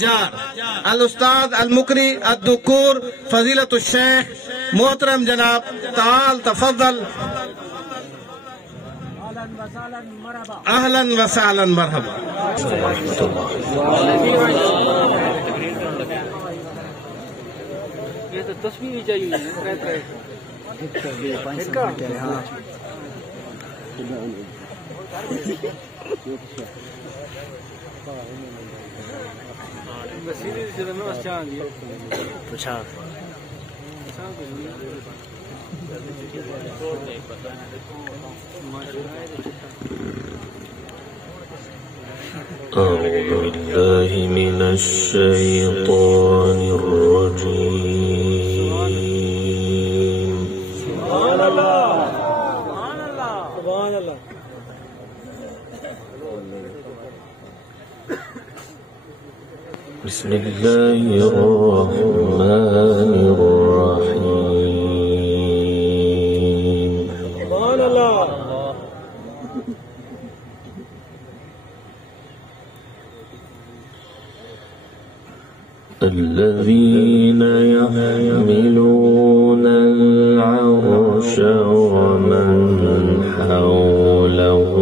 النجار الأستاذ المقري الدكتور فضيلة الشيخ محترم جناب تعال تفضل. أهلا وسهلا مرحبا. ये तो तस्वीर ही चाहिए أعوذ بالله من الشيطان الرجيم. سبحان الله سبحان الله سبحان الله. بسم الله الرحمن الرحيم. سبحان الله. الذين يحملون العرش ومن حوله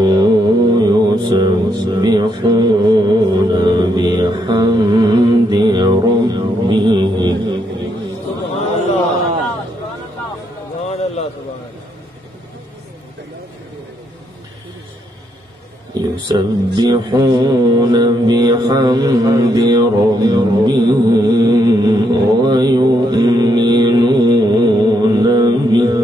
يسبحون بحمد ربهم يسبحون بحمد ربهم ويؤمنون به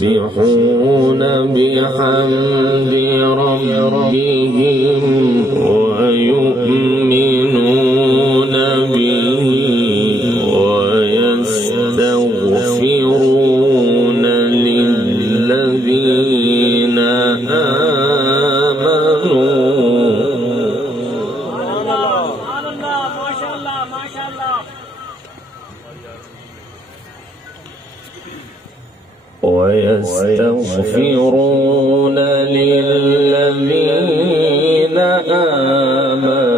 يسبحون بحمد ربهم ويؤمنون به ويستغفرون للذين آمنوا ويستغفرون للذين آمنوا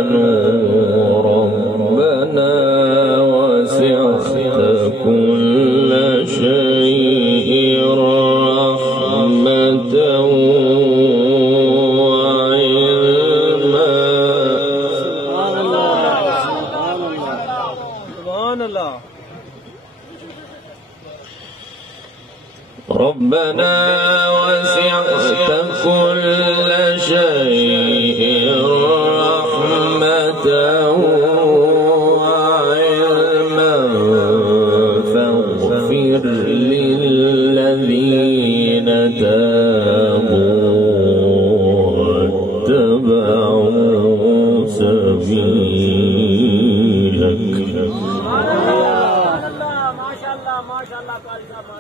ربنا وسعت كل شيء رحمة وعلما. سبحان الله. ربنا وسعت كل شيء رحمة وعلما فاغفر للذين تابوا واتبعوا سبيلك. ما شاء الله ما شاء الله ما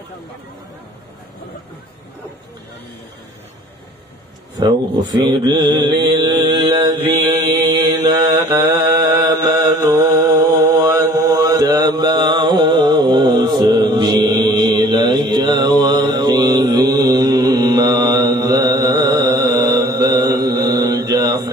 شاء الله. فاغفر للذين آمنوا واتبعوا سبيلك وقهم عذاب الجحيم.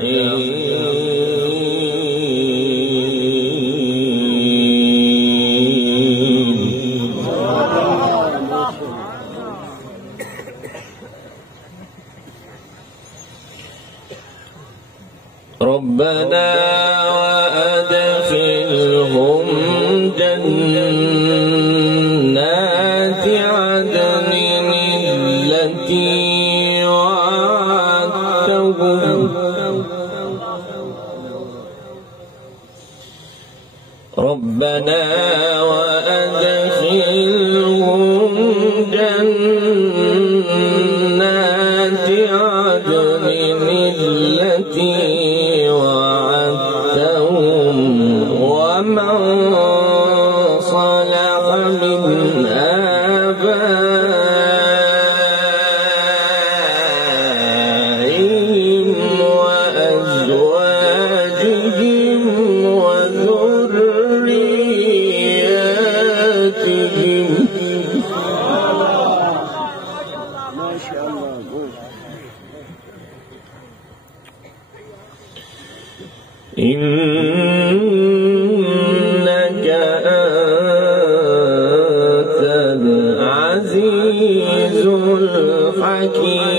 ربنا وأدخلهم جنات عدن التي وعدتهم ربنا وأدخلهم جنات عدن التي وعدتهم ومن صلح من آبائهم وأزواجهم وذرياتهم ما شاء الله. إنك أنت العزيز الحكيم.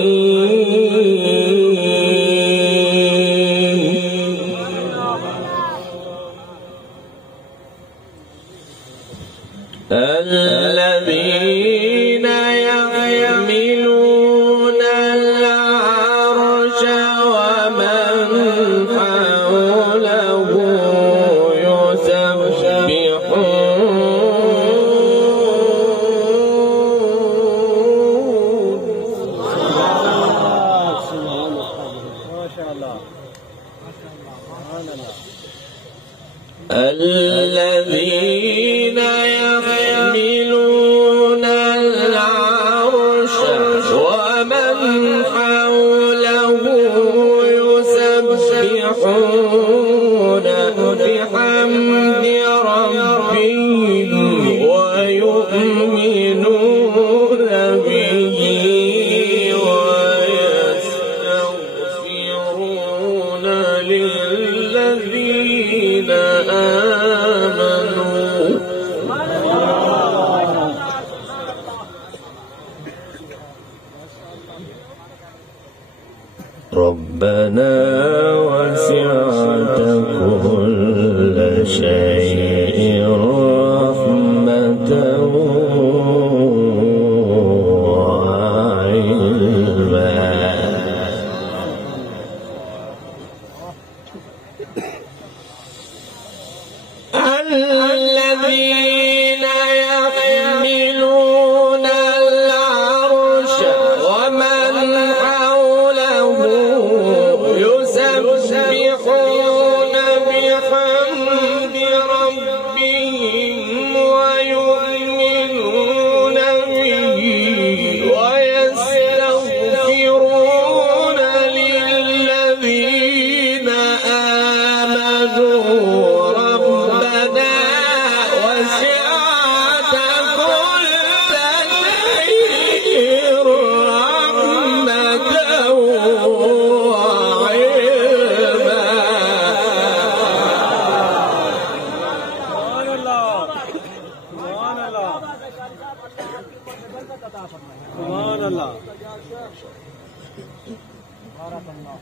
الذين يحملون العرش ومن حوله الذين يحملون العرش ومن حوله يسبحون بحمد ربهم ويؤمنون به ويستغفرون للذين آمنوا. ربنا وسعت كل شيء رحمة وعلما. الذين يحملون العرش ومن حوله يسبحون بحمد ربهم ويؤمنون به ويستغفرون للذين آمنوا. ربنا وسعت كل شيء رحمة وعلما. سبحان الله. بارك الله.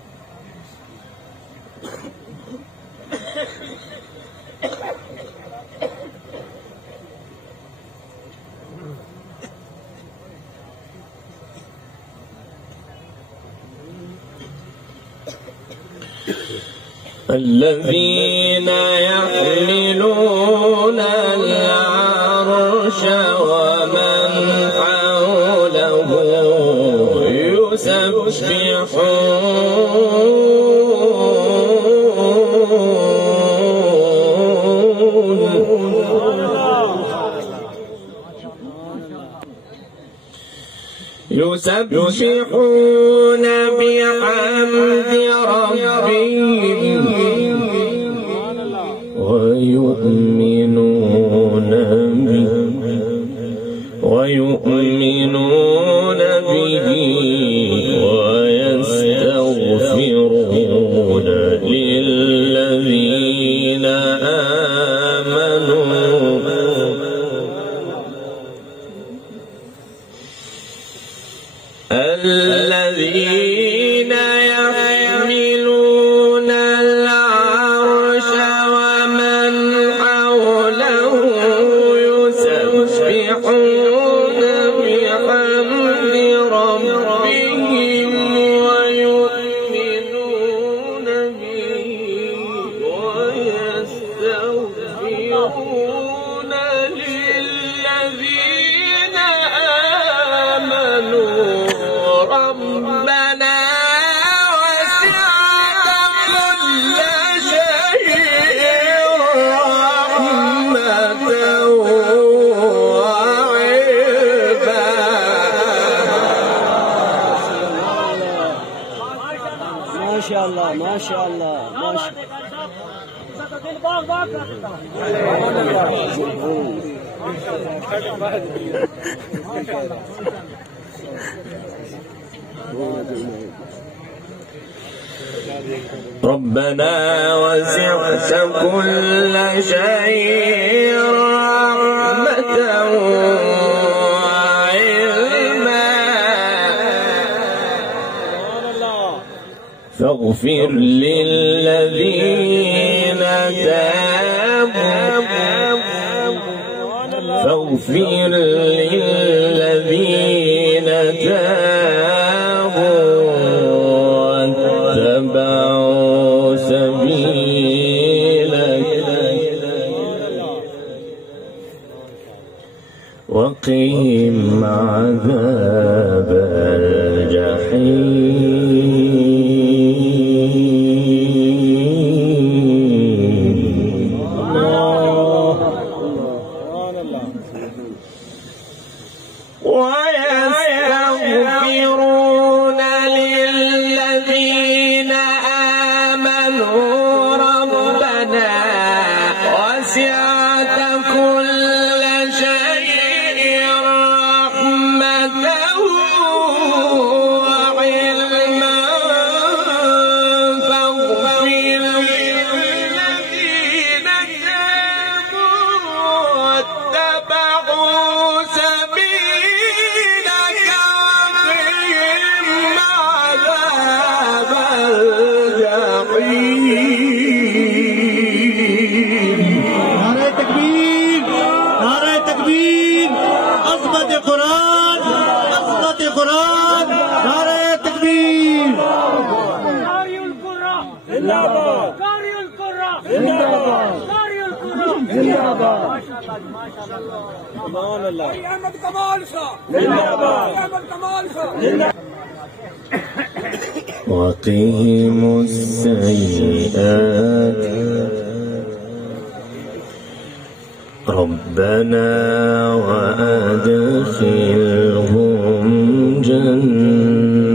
الذين يحملون العرش ومن حوله يسبحون بحمد ربهم ويؤمنون به ويستغفرون للذين آمنوا. الذين يحملون العرش ومن حوله يسبحون بحمد ربهم ويؤمنون به ويستغفرون للذين آمنوا. ربنا وسعت كل شيء رحمة وعلما. ما شاء الله ما شاء الله ما شاء الله. ربنا وسعت كل شيء رحمة وعلما فاغفر للذين تابوا واتبعوا سبيلك وقهم عذاب الجحيم ويستغفرون للذين آمنوا ربنا وسعت كل شيء رحمة وعلما فاغفر للذين تابوا واتبعوا سبيلك وقهم عذاب الجحيم. نعرہ تکبیر، نعرہ تکبیر، عظمت قرآن، عظمت قرآن، نعرہ تکبیر. قاری القرآ زندہ باد، قاری القرآ زندہ باد، قاری القرآ زندہ باد. سبحان اللہ. احمد کمال شاہ زندہ باد، احمد کمال شاہ زندہ باد. وقهم السيئات ربنا وأدخلهم جنات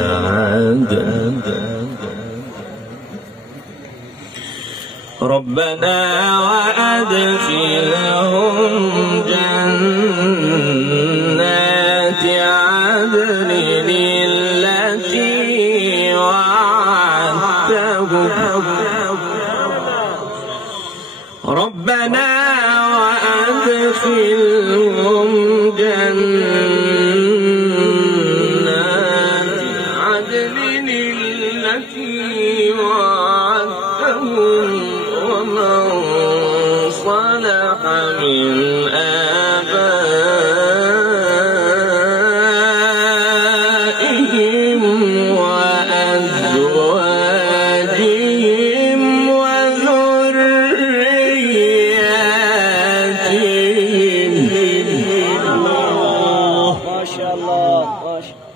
عدن ربنا وأدخلهم جنات عدن التي وعدتهم ربنا وأدخلهم جنات عدن التي وعدتهم ومن صلح من آبائهم وأزواجهم وذرياتهم. ما شاء الله ما شاء الله.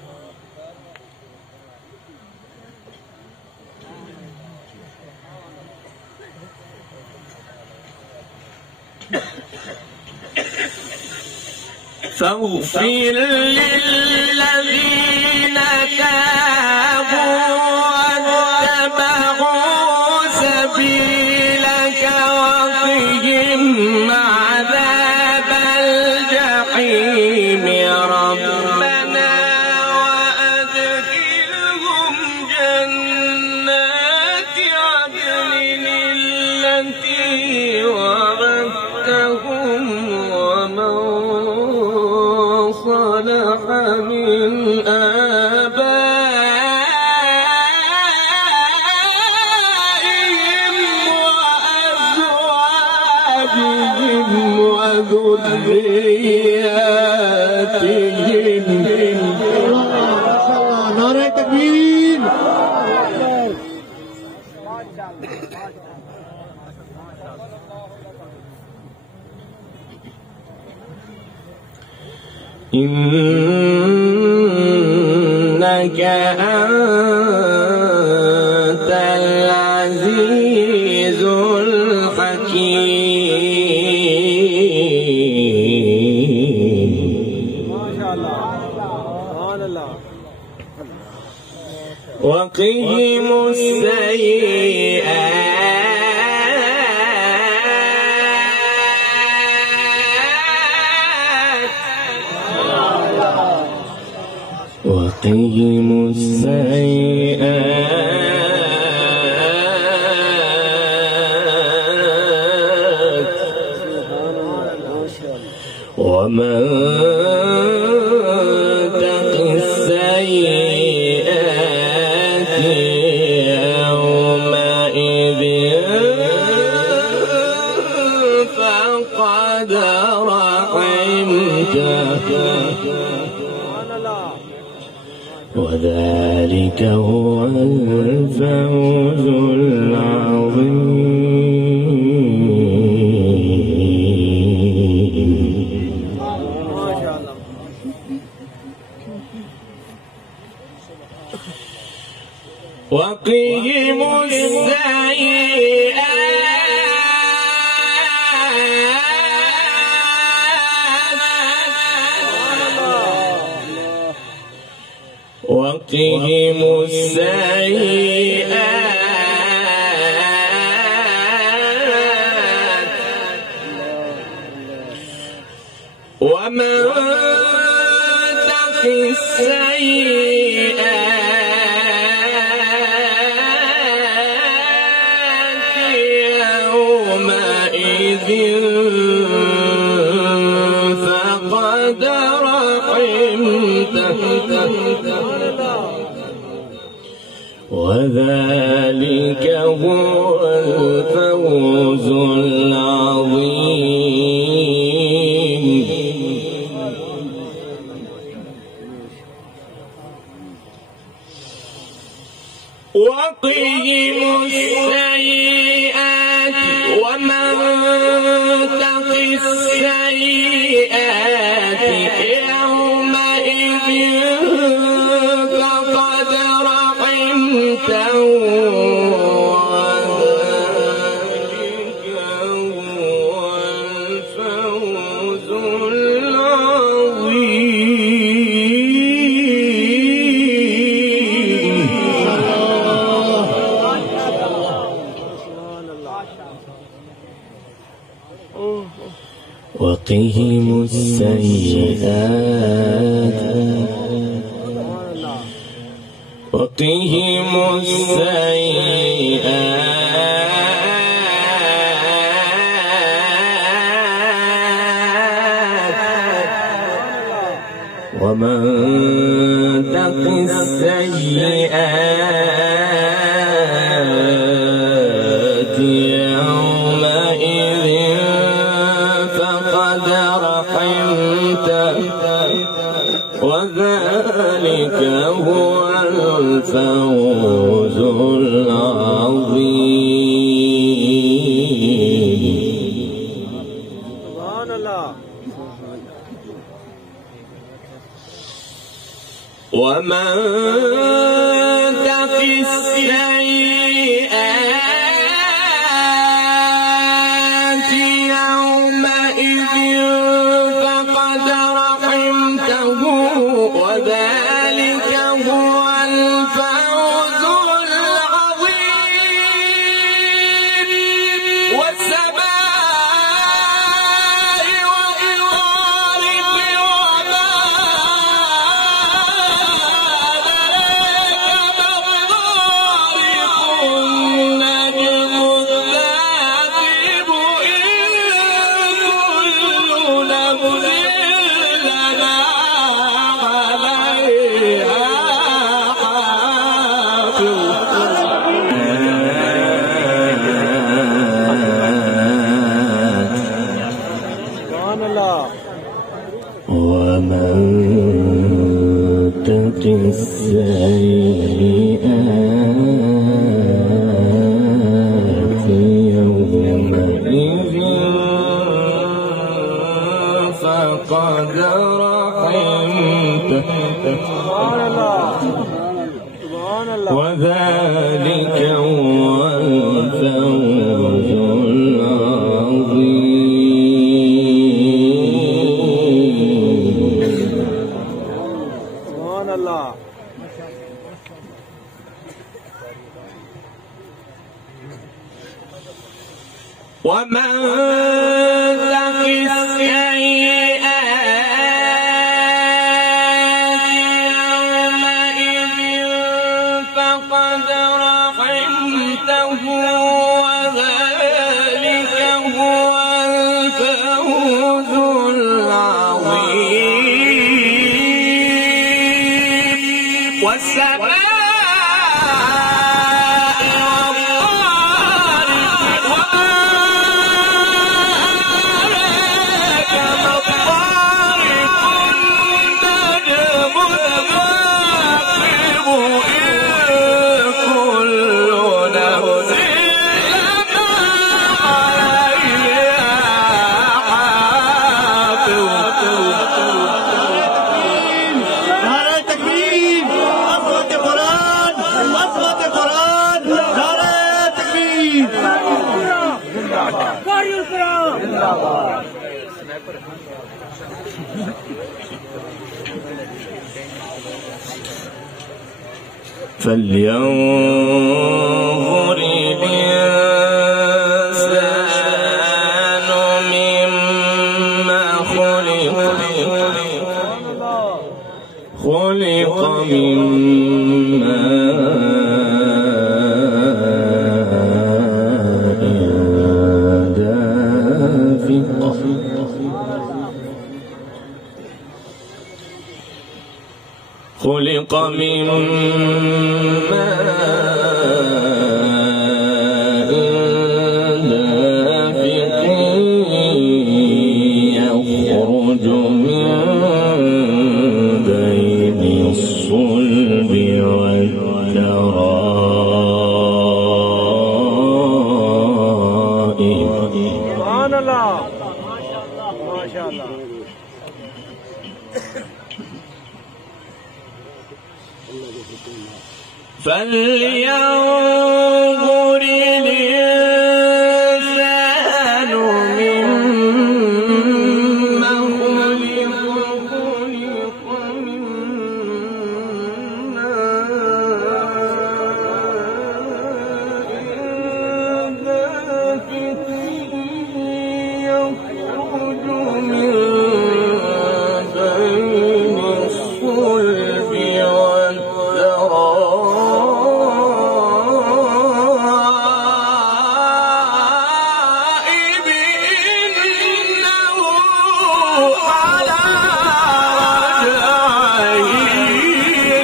فاغفر للذين تابوا واتبعوا سبيلك وقهم عذاب الجحيم. ربنا وأدخلهم جنات عدن التي وعدتهم ومن صلح من آبائهم وأزواجهم وذرياتهم. نعرہ تکبیر. إنك أنت العزيز الحكيم. ما شاء الله. سبحان الله. وقهم السيئات وقهم السيئات ومن تق السيئات يومئذ فقد رحمته وذلك هو الفوز العظيم. وقهم السيئات وقهم السيئات ومن تق السيئات يومئذ فقد رحمته وذلك هو الفوز العظيم. وقهم السيئات ومن تق السيئات يومئذ فقد رحمته وذلك هو الفوز العظيم. وقهم السيئات وقهم السيئات ومن تق السيئات يومئذ فقد رحمته وذلك هو الفوز العظيم. سبحان الله. ومن تق السيئات يومئذ فقد رحمته وذلك هو الفوز العظيم. والسماء والطارق وما أدراك ما الطارق النجم الثاقب إن كل نفس لما عليها سبحان الله. ومن تق السيئات يومئذ فقد رحمته سبحان الله. سبحان الله. وذلك هو الفوز العظيم. سبحان الله. ومن تق السيئات فلينظر الإنسان مما خلق من ماء دافق خلق من ماء دافق يخرج من بين الصلب والترائب. سبحان الله ما شاء الله. فلينظر الإنسان مما خلق من ماء دافق يخرج من بين الصلب والترائب إنه على رجعه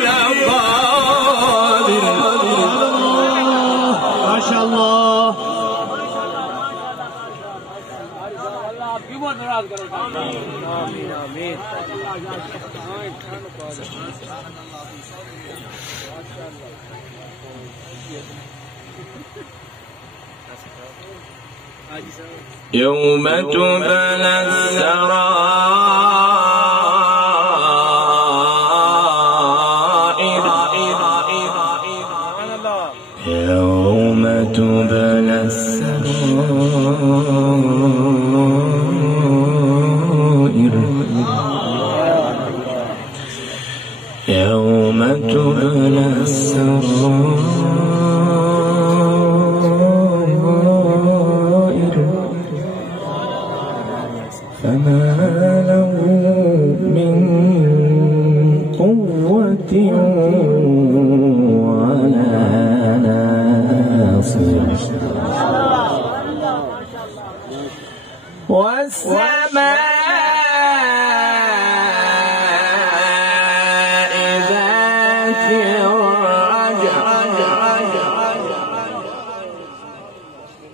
لقادر. ما شاء الله. अल्लाह आपकी बहुत नाराज करे. आमीन आमीन. يوم تبلى السرائر يوم تبلى السرائر يوم تبلى السرائر فما له من قوة ولا ناصر. والسماء ذات الرجع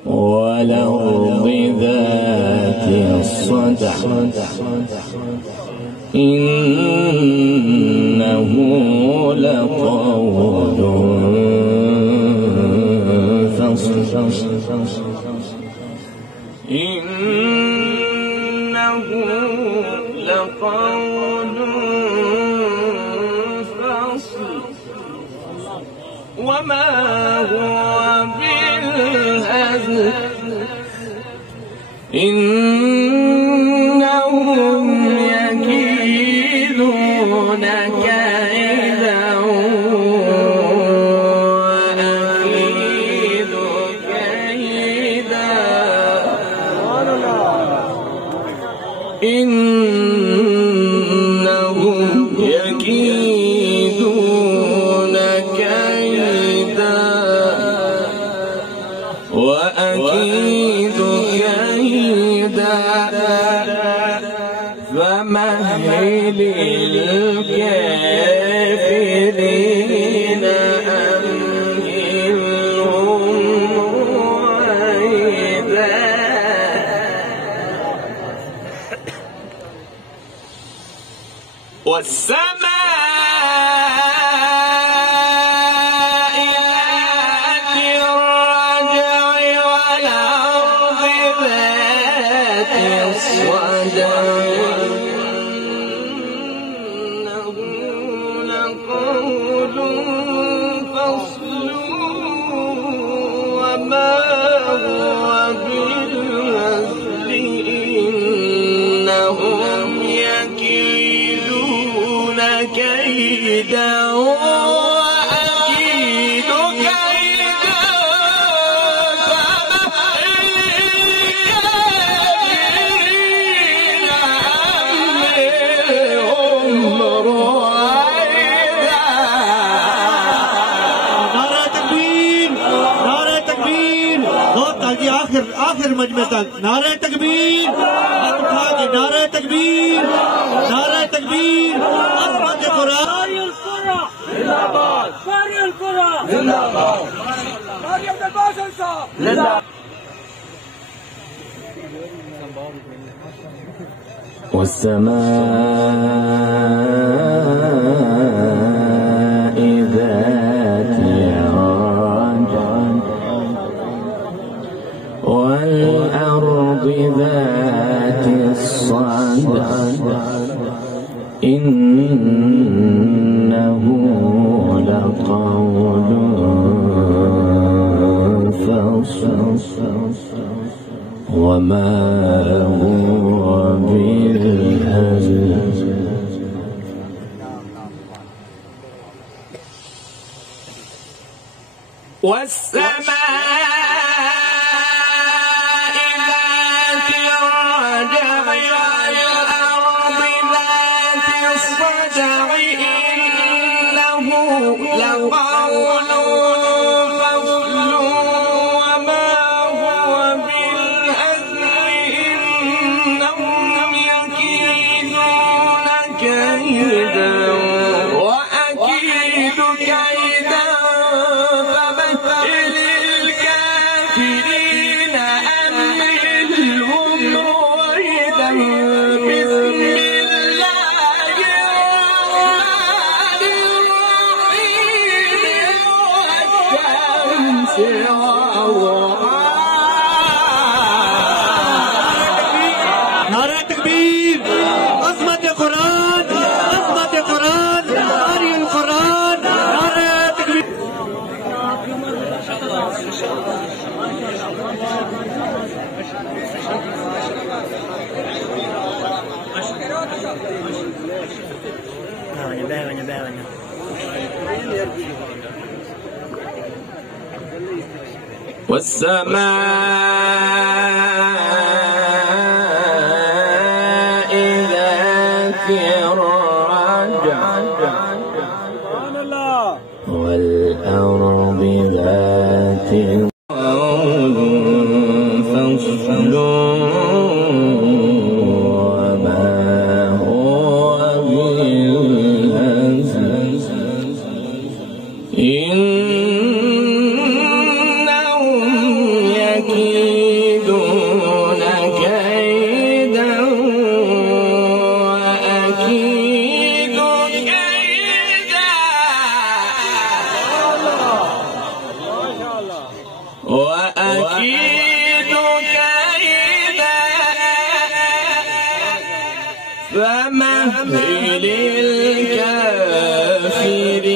والأرض ذات الصدع إنه لقول فصل إنه لقول فصل وما هو بالهزل إنهم يكيدون كيدا وأكيد كيدا إنهم يكيدون كيدا وأكيد كيدا فمهل الكافرين أمهلهم رويدا. والسماء ذات الرجع والأرض ذات الصدع إنه لقول فصل وما هو بالهزل إنهم يكيدون मजमे तक नारे तकबीर, हाथ उठा के नारे तकबीर, नारे तकबीर, अज़मत कुरान। कारियुल कुर्रा जिंदाबाद, कारियुल कुर्रा जिंदाबाद, कारी अब्दुल बासित साहब जिंदाबाद। والسماء ذات الرجع والأرض ذات الصدع إنه لقول فصل وما هو بالهزل والسماء ذات الرجع والأرض ذات الصدع إنه لقول فصل وما هو بالهزل إنهم يكيدون كيدا وأكيد كيدا فمثل الكافرين أمهلهم رويدا بسم الله الرحمن الرحيم والشمس وضحاها नारे तकबीर, अज़मत कुरान, अज़मत कुरान, कारियुल कुरान, नारे तकबीर। والسماء ذات الرجع والأرض ذات فصل وما هو بالهزل إنهم يكيدون كيدا وأكيد كيدا وأكيد كيدا فمهل الكافرين